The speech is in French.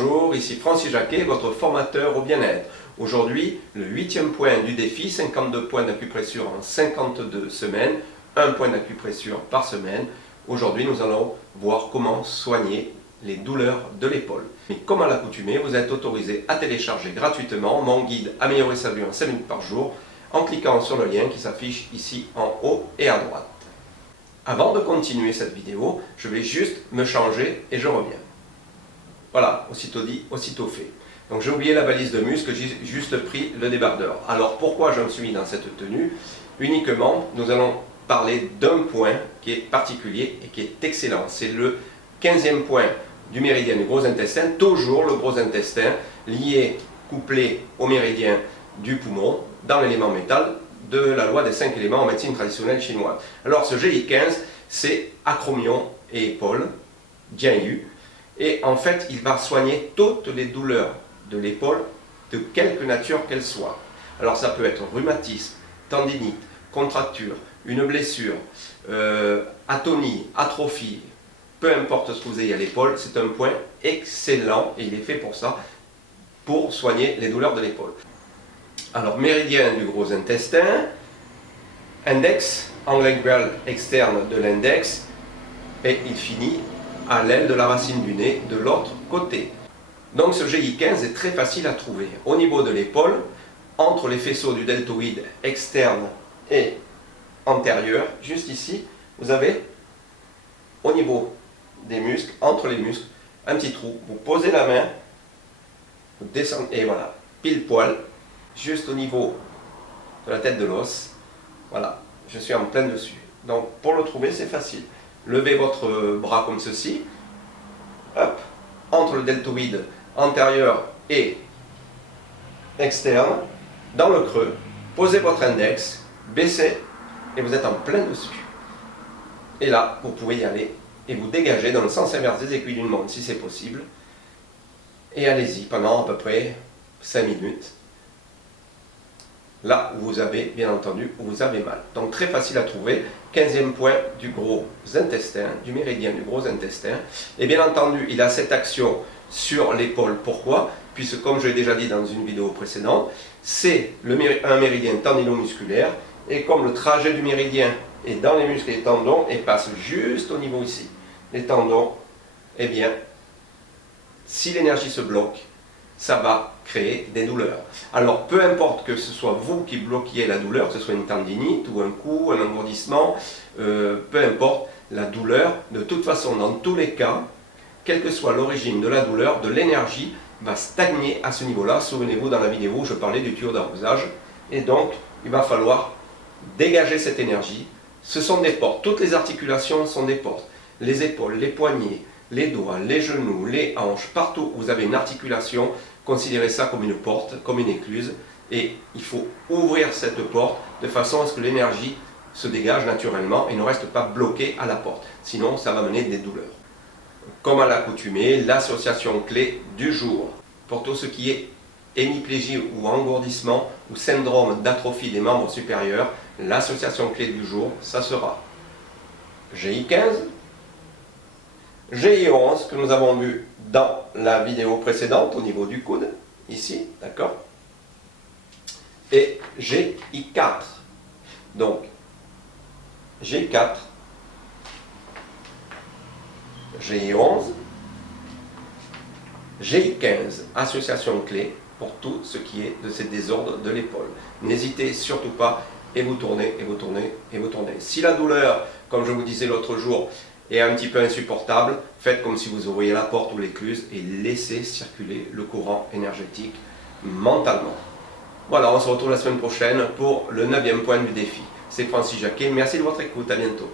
Bonjour, ici Francis Jacquet, votre formateur au bien-être. Aujourd'hui, le 8e point du défi, 52 points d'acupressure en 52 semaines, 1 point d'acupressure par semaine. Aujourd'hui, nous allons voir comment soigner les douleurs de l'épaule. Mais comme à l'accoutumée, vous êtes autorisé à télécharger gratuitement mon guide Améliorer sa vue en 5 minutes par jour en cliquant sur le lien qui s'affiche ici en haut et à droite. Avant de continuer cette vidéo, je vais juste me changer et je reviens. Voilà, aussitôt dit, aussitôt fait. Donc j'ai oublié la balise de muscle, j'ai juste pris le débardeur. Alors pourquoi je me suis mis dans cette tenue? Uniquement, nous allons parler d'un point qui est particulier et qui est excellent. C'est le 15e point du méridien du gros intestin, toujours le gros intestin lié, couplé au méridien du poumon, dans l'élément métal de la loi des 5 éléments en médecine traditionnelle chinoise. Alors ce GI15, c'est acromion et épaule, Jianyu. Et en fait, il va soigner toutes les douleurs de l'épaule, de quelque nature qu'elles soient. Alors ça peut être rhumatisme, tendinite, contracture, une blessure, atonie, atrophie, peu importe ce que vous ayez à l'épaule, c'est un point excellent et il est fait pour ça, pour soigner les douleurs de l'épaule. Alors méridien du gros intestin, index, angle inguinal externe de l'index, et il finit à l'aile de la racine du nez de l'autre côté. Donc ce GI15 est très facile à trouver. Au niveau de l'épaule, entre les faisceaux du deltoïde externe et antérieur, juste ici, vous avez au niveau des muscles, entre les muscles, un petit trou. Vous posez la main, vous descendez, et voilà, pile poil, juste au niveau de la tête de l'os. Voilà, je suis en plein dessus. Donc pour le trouver, c'est facile. Levez votre bras comme ceci, hop, entre le deltoïde antérieur et externe, dans le creux, posez votre index, baissez, et vous êtes en plein dessus. Et là, vous pouvez y aller, et vous dégagez dans le sens inverse des aiguilles d'une montre, si c'est possible. Et allez-y pendant à peu près 5 minutes. Là où vous avez, bien entendu, où vous avez mal. Donc très facile à trouver, 15e point du gros intestin, du méridien du gros intestin. Et bien entendu, il a cette action sur l'épaule. Pourquoi? Puisque comme je l'ai déjà dit dans une vidéo précédente, c'est un méridien tendinomusculaire. Et comme le trajet du méridien est dans les muscles et les tendons, et passe juste au niveau ici, les tendons, eh bien, si l'énergie se bloque, ça va créer des douleurs. Alors, peu importe que ce soit vous qui bloquiez la douleur, que ce soit une tendinite ou un coup, un engourdissement, peu importe la douleur, de toute façon, dans tous les cas, quelle que soit l'origine de la douleur, de l'énergie va stagner à ce niveau-là. Souvenez-vous, dans la vidéo où je parlais du tuyau d'arrosage. Et donc, il va falloir dégager cette énergie. Ce sont des portes. Toutes les articulations sont des portes. Les épaules, les poignets, les doigts, les genoux, les hanches, partout où vous avez une articulation, considérez ça comme une porte, comme une écluse, et il faut ouvrir cette porte de façon à ce que l'énergie se dégage naturellement et ne reste pas bloquée à la porte. Sinon, ça va mener des douleurs. Comme à l'accoutumée, l'association clé du jour. Pour tout ce qui est hémiplégie ou engourdissement ou syndrome d'atrophie des membres supérieurs, l'association clé du jour, ça sera GI15, GI11 que nous avons vu dans la vidéo précédente au niveau du coude, ici, d'accord, et GI4. Donc, GI4, GI11, GI15, association clé pour tout ce qui est de ces désordres de l'épaule. N'hésitez surtout pas et vous tournez, et vous tournez, et vous tournez. Si la douleur, comme je vous disais l'autre jour, est un petit peu insupportable, faites comme si vous ouvriez la porte ou l'écluse et laissez circuler le courant énergétique mentalement. Voilà, on se retrouve la semaine prochaine pour le 9e point du défi. C'est Francis Jacquet, merci de votre écoute, à bientôt.